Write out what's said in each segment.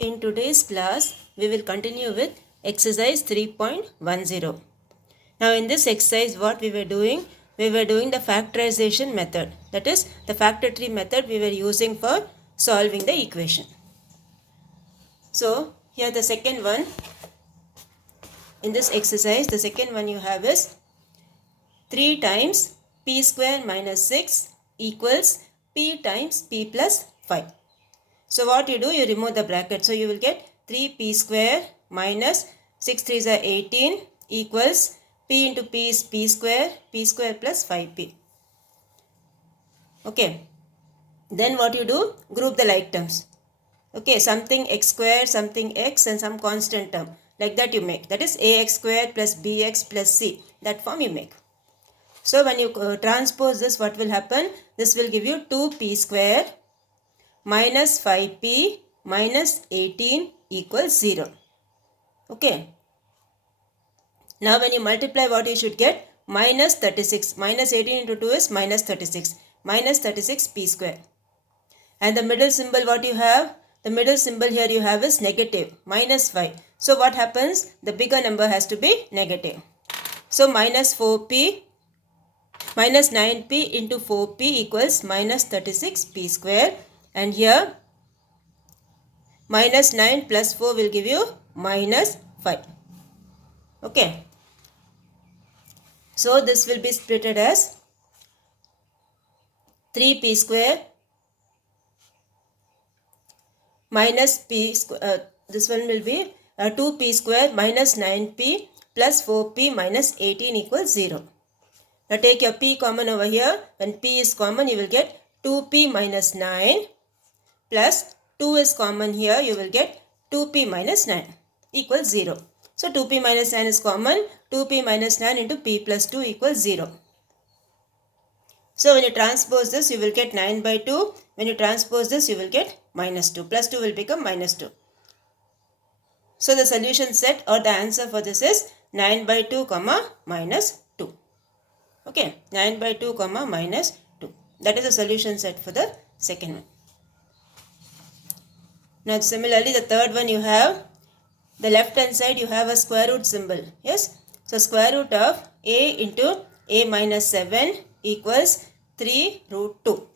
In today's class, we will continue with exercise 3.10. Now in this exercise, what we were doing? We were doing the factorization method. That is the factor tree method we were using for solving the equation. So here the second one, in this exercise, the second one you have is 3 times p square minus 6 equals p times p plus 5. So what you do, you remove the bracket. So you will get 3p square minus 6 3s are 18 equals p into p is p square plus 5p. Okay. Then what you do, group the like terms. Okay, something x square, something x and some constant term. Like that you make. That is ax square plus bx plus c. That form you make. So when you transpose this, what will happen? This will give you 2p square minus 5p minus 18 equals 0. Okay. Now when you multiply, what you should get? Minus 36. Minus 18 into 2 is minus 36. Minus 36p square. And the middle symbol what you have? The middle symbol here you have is negative. Minus 5. So what happens? The bigger number has to be negative. So minus 4p minus 9p into 4p equals minus 36p square. And here minus 9 plus 4 will give you minus 5. Okay. So this will be splitted as 3p square minus p square. This one will be 2p square minus 9p plus 4p minus 18 equals 0. Now take your p common over here. When p is common, you will get 2p minus 9 plus 2 is common here. You will get 2p minus 9 equals 0. So 2p minus 9 is common. 2p minus 9 into p plus 2 equals 0. So when you transpose this, you will get 9 by 2. When you transpose this, you will get minus 2. Plus 2 will become minus 2. So the solution set or the answer for this is 9 by 2 comma minus 2. Okay, 9 by 2 comma minus 2. That is the solution set for the second one. Now similarly, the third one you have, the left hand side you have a square root symbol. Yes. So square root of a into a minus 7 equals 3 root 2.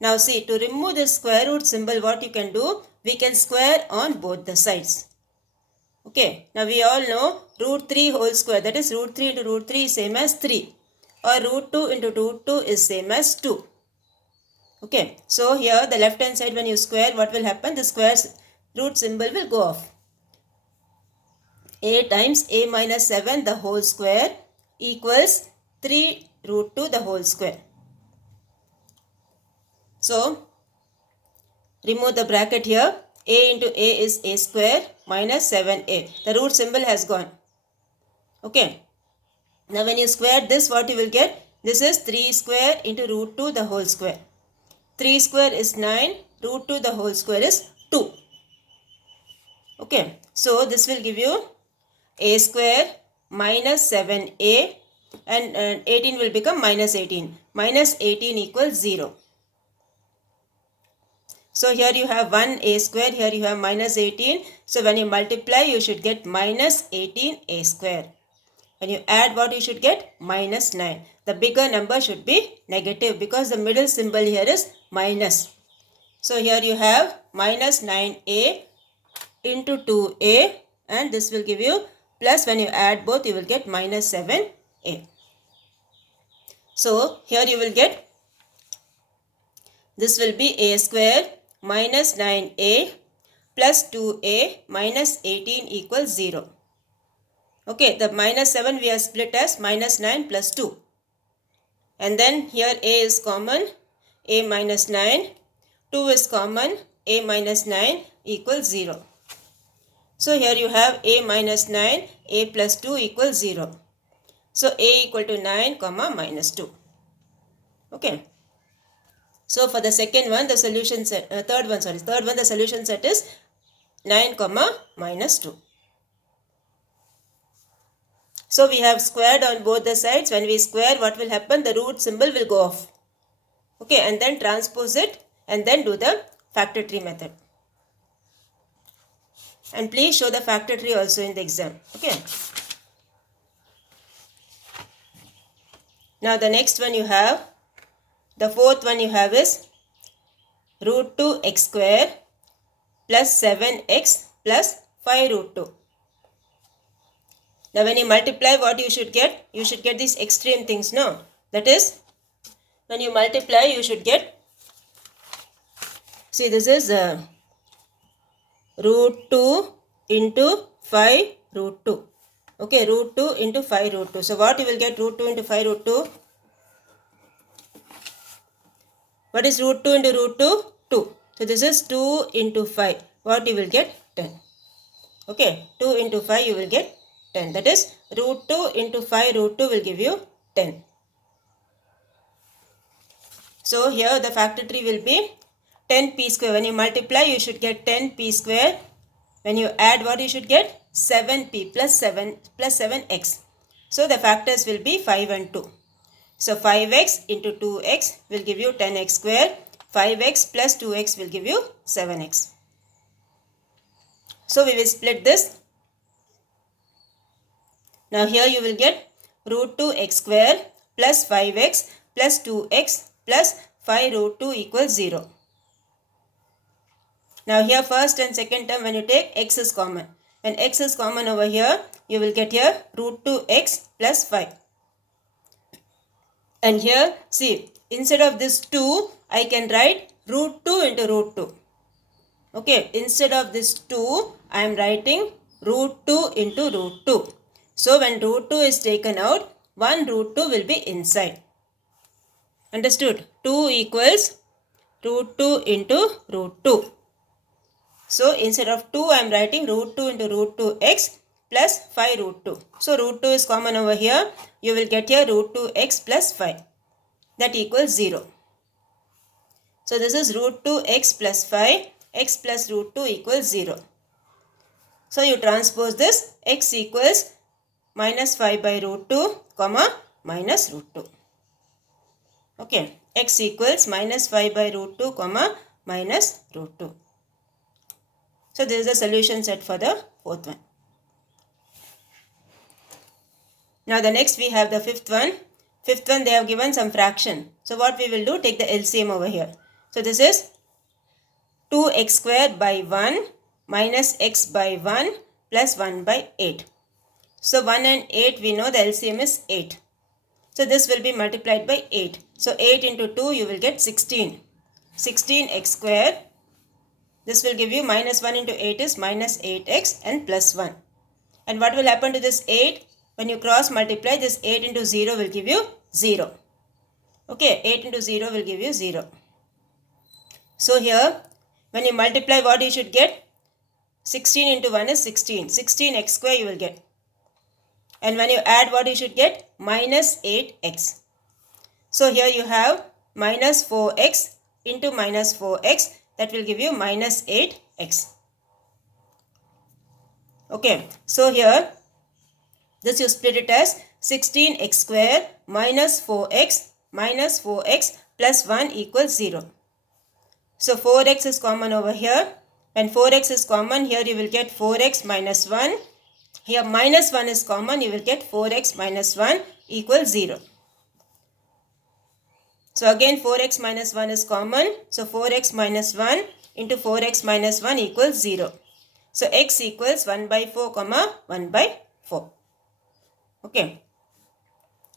Now see, to remove this square root symbol, what you can do? We can square on both the sides. Okay. Now we all know root 3 whole square. That is root 3 into root 3 is same as 3. Or root 2 into root 2 is same as 2. Okay. So here the left hand side when you square, what will happen? The square root symbol will go off. A times a minus 7 the whole square equals 3 root 2 the whole square. So remove the bracket here. A into a is a square minus 7a. The root symbol has gone. Okay. Now when you square this, what you will get? This is 3 square into root 2 the whole square. 3 square is 9. Root 2 the whole square is 2. Okay. So this will give you a square minus 7a and 18 will become minus 18. Minus 18 equals 0. So here you have 1a square, here you have minus 18. So when you multiply, you should get minus 18a square. When you add, what you should get? Minus 9. The bigger number should be negative because the middle symbol here is minus. So here you have minus 9a into 2a and this will give you plus, when you add both, you will get minus 7a. So here you will get, this will be a square minus 9a plus 2a minus 18 equals 0. Okay, the minus 7 we have split as minus 9 plus 2. And then here a is common, a minus 9, 2 is common, a minus 9 equals 0. So here you have a minus 9, a plus 2 equals 0. So a equal to 9 comma minus 2. Okay. So for the second one, the solution set, third one the solution set is 9 comma minus 2. So we have squared on both the sides. When we square, what will happen? The root symbol will go off. Okay, and then transpose it and then do the factor tree method. And please show the factor tree also in the exam. Okay. Now the next one you have, the fourth one you have is root 2 x square plus 7x plus 5 root 2. Now when you multiply, what you should get? You should get these extreme things, no? That is, when you multiply, you should get, see, this is root 2 into 5 root 2. Okay, root 2 into 5 root 2. So what you will get? Root 2 into 5 root 2. What is root 2 into root 2? 2. So this is 2 into 5. What you will get? 10. Okay, 2 into 5 you will get 10. That is, root 2 into 5 root 2 will give you 10. So here the factor tree will be 10p square. When you multiply, you should get 10p square. When you add, what you should get? 7p plus 7x. So the factors will be 5 and 2. So 5x into 2x will give you 10x square. 5x plus 2x will give you 7x. So we will split this. Now here you will get root 2 x square plus 5x plus 2x plus 5 root 2 equals 0. Now here first and second term, when you take x is common. When x is common over here, you will get here root 2x plus 5. And here, see, instead of this 2, I can write root 2 into root 2. Okay, instead of this 2, I am writing root 2 into root 2. So when root 2 is taken out, 1 root 2 will be inside. Understood? 2 equals root 2 into root 2. So instead of 2, I am writing root 2 into root 2x plus 5 root 2. So root 2 is common over here. You will get here root 2x plus 5. That equals 0. So this is root 2x plus 5. X plus root 2 equals 0. So you transpose this. X equals minus 5 by root 2, comma, minus root 2. Okay. X equals minus 5 by root 2, comma, minus root 2. So this is the solution set for the fourth one. Now the next we have the fifth one. Fifth one, they have given some fraction. So what we will do, take the LCM over here. So this is 2x square by 1 minus x by 1 plus 1 by 8. So 1 and 8, we know the LCM is 8. So this will be multiplied by 8. So 8 into 2, you will get 16. 16x square. This will give you minus 1 into 8 is minus 8x and plus 1. And what will happen to this 8? When you cross multiply, this 8 into 0 will give you 0. Okay, 8 into 0 will give you 0. So here, when you multiply, what you should get? 16 into 1 is 16. 16x square you will get. And when you add, what you should get? Minus 8x. So here you have minus 4x into minus 4x. That will give you minus 8x. Okay, so here, this you split it as 16x square minus 4x plus 1 equals 0. So 4x is common over here. When 4x is common, here you will get 4x minus 1. Here minus 1 is common, you will get 4x minus 1 equals 0. So again 4x minus 1 is common. So 4x minus 1 into 4x minus 1 equals 0. So x equals 1 by 4 comma 1 by 4. Okay.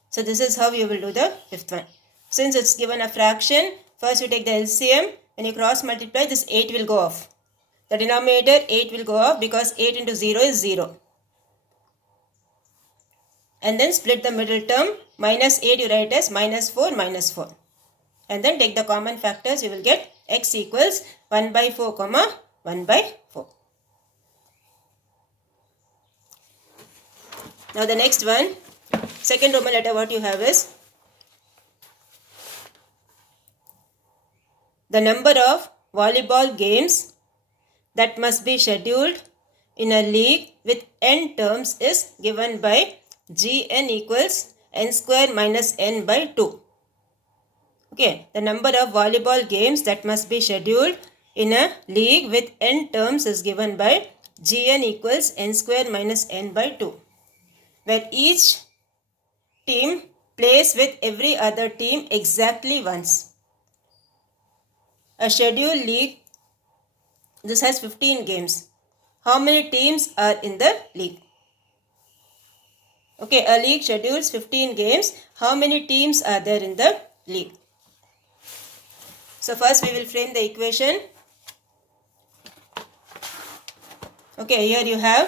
So this is how you will do the fifth one. Since it's given a fraction, first you take the LCM. When you cross multiply, this 8 will go off. The denominator 8 will go off because 8 into 0 is 0. And then split the middle term. Minus 8 you write as minus 4 minus 4. And then take the common factors, you will get x equals 1 by 4 comma 1 by 4. Now the next one, second Roman letter, what you have is the number of volleyball games that must be scheduled in a league with n terms is given by Gn equals n square minus n by 2. Okay, the number of volleyball games that must be scheduled in a league with n terms is given by Gn equals n square minus n by 2, where each team plays with every other team exactly once. A scheduled league, this has 15 games. How many teams are in the league? Okay, a league schedules 15 games. How many teams are there in the league? So first we will frame the equation. Okay, here you have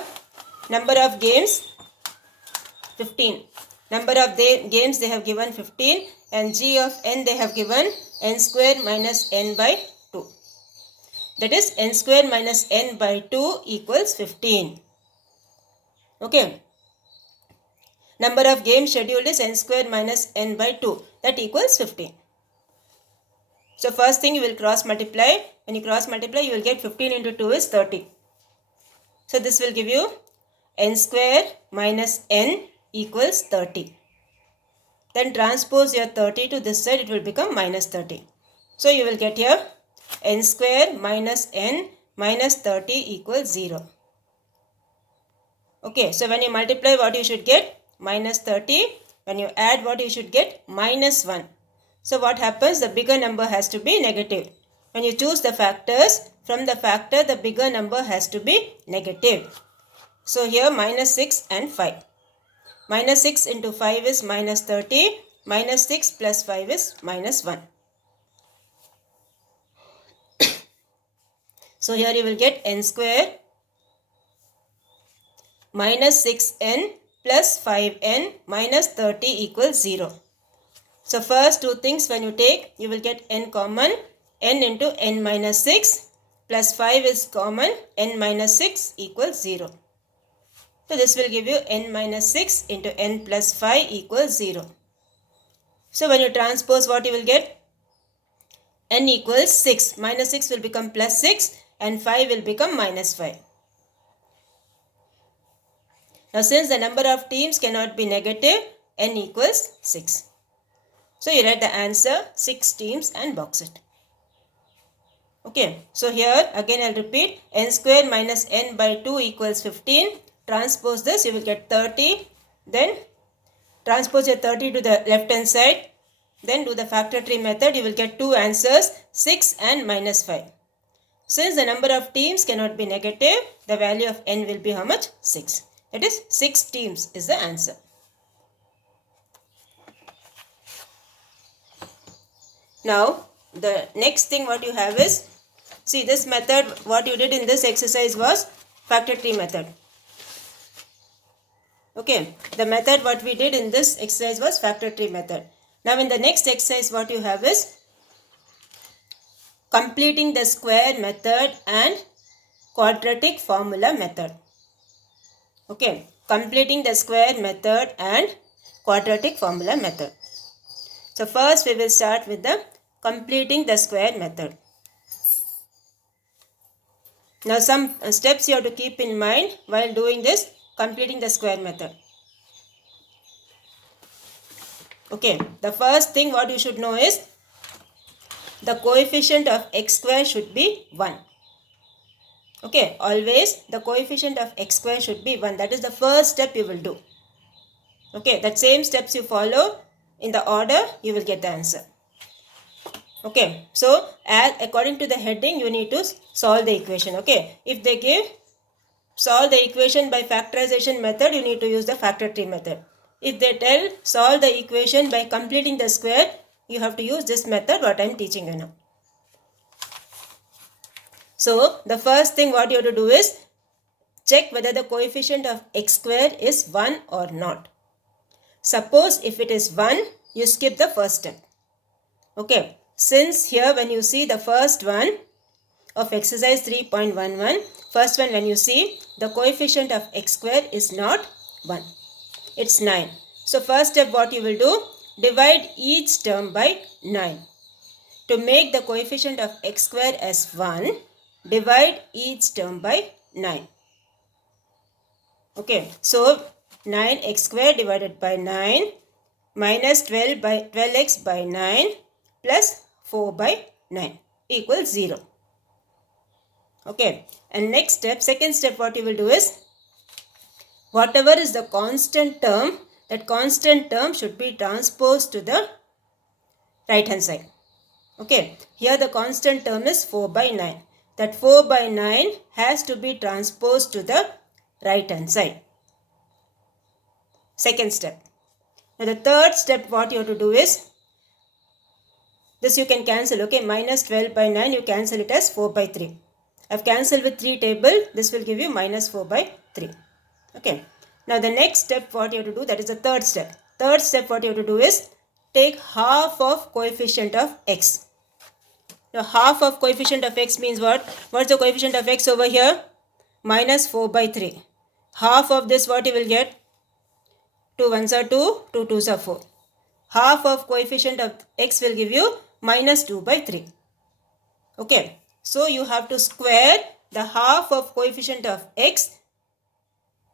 number of games 15. Number of games they have given 15, and g of n they have given n square minus n by 2. That is n square minus n by 2 equals 15. Okay. Number of games scheduled is n square minus n by 2. That equals 15. So first thing you will cross multiply. When you cross multiply, you will get 15 into 2 is 30. So this will give you n square minus n equals 30. Then transpose your 30 to this side, it will become minus 30. So you will get here n square minus n minus 30 equals 0. Okay, so when you multiply, what you should get? Minus 30. When you add, what you should get? Minus 1. So what happens? The bigger number has to be negative. When you choose the factors, from the factor, the bigger number has to be negative. So here minus 6 and 5. Minus 6 into 5 is minus 30. Minus 6 plus 5 is minus 1. So here you will get n square minus 6n plus 5n minus 30 equals 0. So first two things when you take, you will get n common, n into n minus 6 plus 5 is common, n minus 6 equals 0. So this will give you n minus 6 into n plus 5 equals 0. So when you transpose, what you will get? N equals 6. Minus 6 will become plus 6 and 5 will become minus 5. Now since the number of teams cannot be negative, n equals 6. So you write the answer 6 teams and box it. Okay, so here again I'll repeat, n square minus n by 2 equals 15. Transpose this, you will get 30. Then transpose your 30 to the left hand side. Then do the factor tree method, you will get two answers, 6 and minus 5. Since the number of teams cannot be negative, the value of n will be how much? 6. That is 6 teams is the answer. Now, the next thing what you have is, see this method, what you did in this exercise was factor tree method. Okay, the method what we did in this exercise was factor tree method. Now in the next exercise what you have is completing the square method and quadratic formula method. Okay, completing the square method and quadratic formula method. So first we will start with the completing the square method. Now some steps you have to keep in mind while doing this completing the square method. Okay, the first thing what you should know is the coefficient of x square should be 1. Okay, always the coefficient of x square should be 1. That is the first step you will do. Okay, that same steps you follow in the order, you will get the answer. Okay, so according to the heading, you need to solve the equation. Okay, if they give solve the equation by factorization method, you need to use the factor tree method. If they tell solve the equation by completing the square, you have to use this method what I am teaching you now. So the first thing what you have to do is check whether the coefficient of x square is 1 or not. Suppose if it is 1, you skip the first step. Okay, since here when you see the first one of exercise 3.11, first one when you see the coefficient of x square is not 1. It's 9. So first step what you will do, divide each term by 9. To make the coefficient of x square as 1, divide each term by 9. Okay, so 9x square divided by 9 minus 12x by 9 plus 4 by 9 equals 0. Okay, and next step, second step, what you will do is, whatever is the constant term, that constant term should be transposed to the right hand side. Okay, here the constant term is 4 by 9. That 4 by 9 has to be transposed to the right hand side. Second step. Now the third step, what you have to do is, this you can cancel. Okay, minus 12 by 9, you cancel it as 4 by 3. I have cancelled with 3 table. This will give you minus 4 by 3. Okay. Now the next step, what you have to do, that is the third step. Third step, what you have to do is, take half of coefficient of x. Now half of coefficient of x means what? What's the coefficient of x over here? Minus 4 by 3. Half of this, what you will get? 2 ones are 2, 2 twos are 4. Half of coefficient of x will give you minus 2 by 3. Okay. So you have to square the half of coefficient of x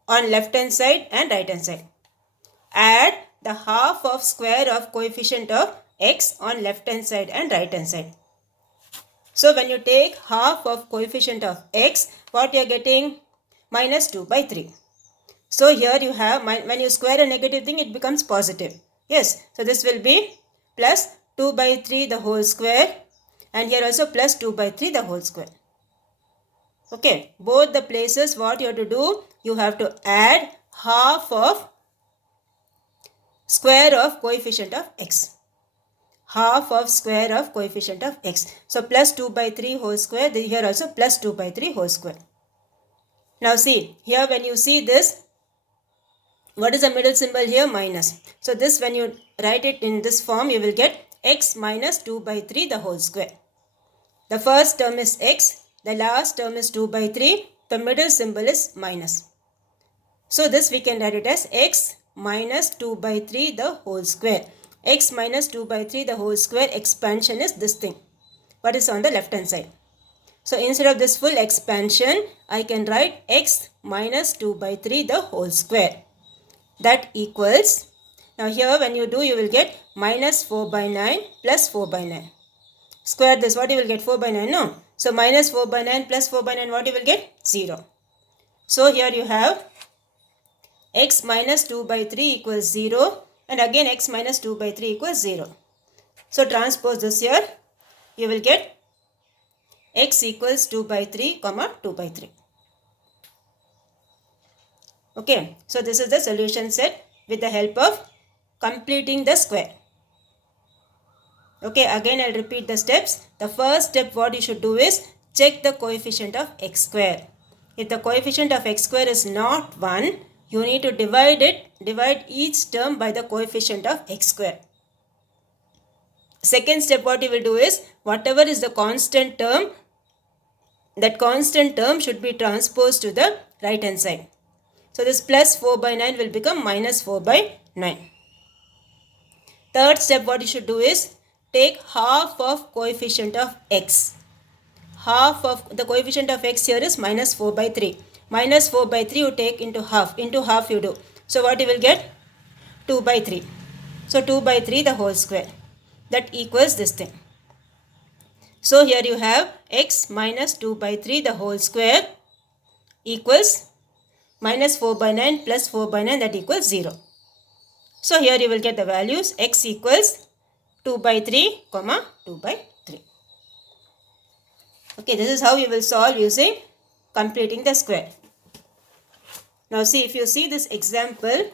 on left hand side and right hand side. Add the half of square of coefficient of x on left hand side and right hand side. So when you take half of coefficient of x, what you are getting? Minus 2 by 3. So here you have, when you square a negative thing, it becomes positive. Yes, so this will be plus 2 by 3 the whole square, and here also plus 2 by 3 the whole square. Okay, both the places, what you have to do, you have to add half of square of coefficient of x. Half of square of coefficient of x. So plus 2 by 3 whole square, here also plus 2 by 3 whole square. Now see, here when you see this, what is the middle symbol here? Minus. So this, when you write it in this form, you will get x minus 2 by 3 the whole square. The first term is x, the last term is 2 by 3, the middle symbol is minus. So this we can write it as x minus 2 by 3 the whole square. X minus 2 by 3 the whole square expansion is this thing. What is on the left hand side? So instead of this full expansion, I can write x minus 2 by 3 the whole square. That equals, now here when you do, you will get minus 4 by 9 plus 4 by 9. Square this, what you will get? 4 by 9, no? So minus 4 by 9 plus 4 by 9, what you will get? 0. So here you have x minus 2 by 3 equals 0, and again x minus 2 by 3 equals 0. So transpose this here, you will get x equals 2 by 3 comma 2 by 3. Okay, so this is the solution set with the help of completing the square. Okay, again I'll repeat the steps. The first step, what you should do is check the coefficient of x square. If the coefficient of x square is not 1, you need to divide each term by the coefficient of x square. Second step, what you will do is, whatever is the constant term, that constant term should be transposed to the right hand side. So this plus 4 by 9 will become minus 4 by 9. Third step, what you should do is, take half of coefficient of x. Half of the coefficient of x here is minus 4 by 3. Minus 4 by 3 you take into half. Into half you do. So what you will get? 2 by 3. So 2 by 3 the whole square. That equals this thing. So here you have x minus 2 by 3 the whole square equals minus 4 by 9 plus 4 by 9, that equals 0. So here you will get the values x equals 2 by 3 comma 2 by 3. Okay, this is how you will solve using completing the square. Now see, if you see this example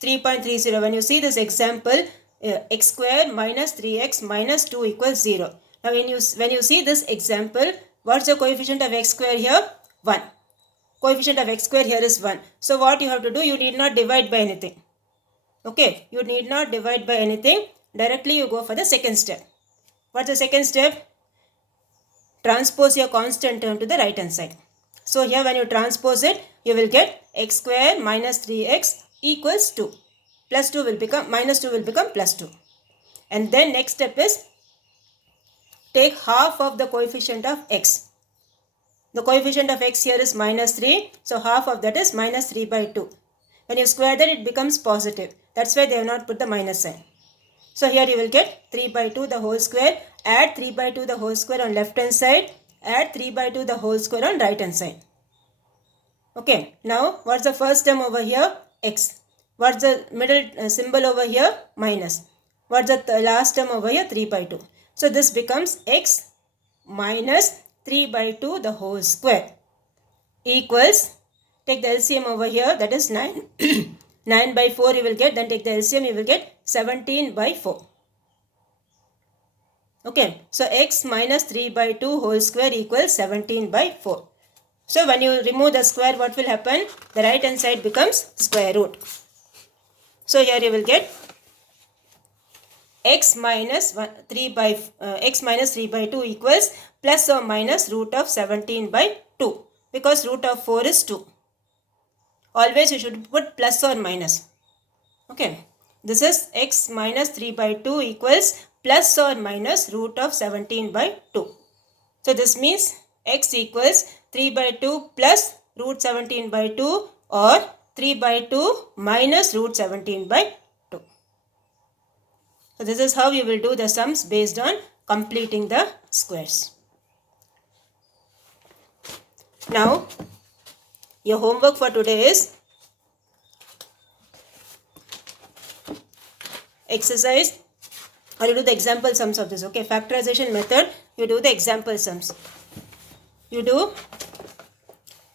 3.30, when you see this example, x square minus 3x minus 2 equals 0. Now when you see this example, what's the coefficient of x square here? 1. Coefficient of x square here is 1. So what you have to do, you need not divide by anything. Okay, you need not divide by anything. Directly you go for the second step. What's the second step? Transpose your constant term to the right hand side. So here when you transpose it, you will get x square minus 3x equals 2. Plus 2 will become, minus 2 will become plus 2. And then next step is, take half of the coefficient of x. The coefficient of x here is minus 3. So half of that is minus 3 by 2. When you square that, it becomes positive. That's why they have not put the minus sign. So here you will get 3 by 2 the whole square. Add 3 by 2 the whole square on left hand side. Add 3 by 2 the whole square on right hand side. Okay, now what's the first term over here? X. What's the middle symbol over here? Minus. What's the last term over here? 3 by 2. So this becomes x minus 3 by 2 the whole square equals, take the LCM over here, that is 9. 9 by 4 you will get, then take the LCM, you will get 17 by 4. Okay, so x minus 3 by 2 whole square equals 17 by 4. So when you remove the square, what will happen? The right hand side becomes square root. So here you will get x minus 3 by 2 equals plus or minus root of 17 by 2, because root of 4 is 2. Always you should put plus or minus. Okay, this is x minus 3 by 2 equals plus or minus root of 17 by 2. So this means x equals 3 by 2 plus root 17 by 2 or 3 by 2 minus root 17 by 2. So this is how you will do the sums based on completing the squares. Now your homework for today is exercise, or you do the example sums of this. Okay, factorization method, you do the example sums. You do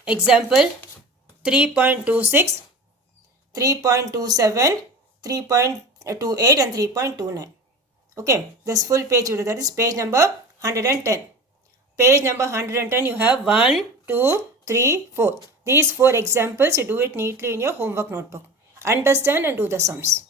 example 3.26, 3.27, 3.28 and 3.29. Okay, this full page you do, that is page number 110. Page number 110 you have 1, 2, 3, 4. These 4 examples you do it neatly in your homework notebook. Understand and do the sums.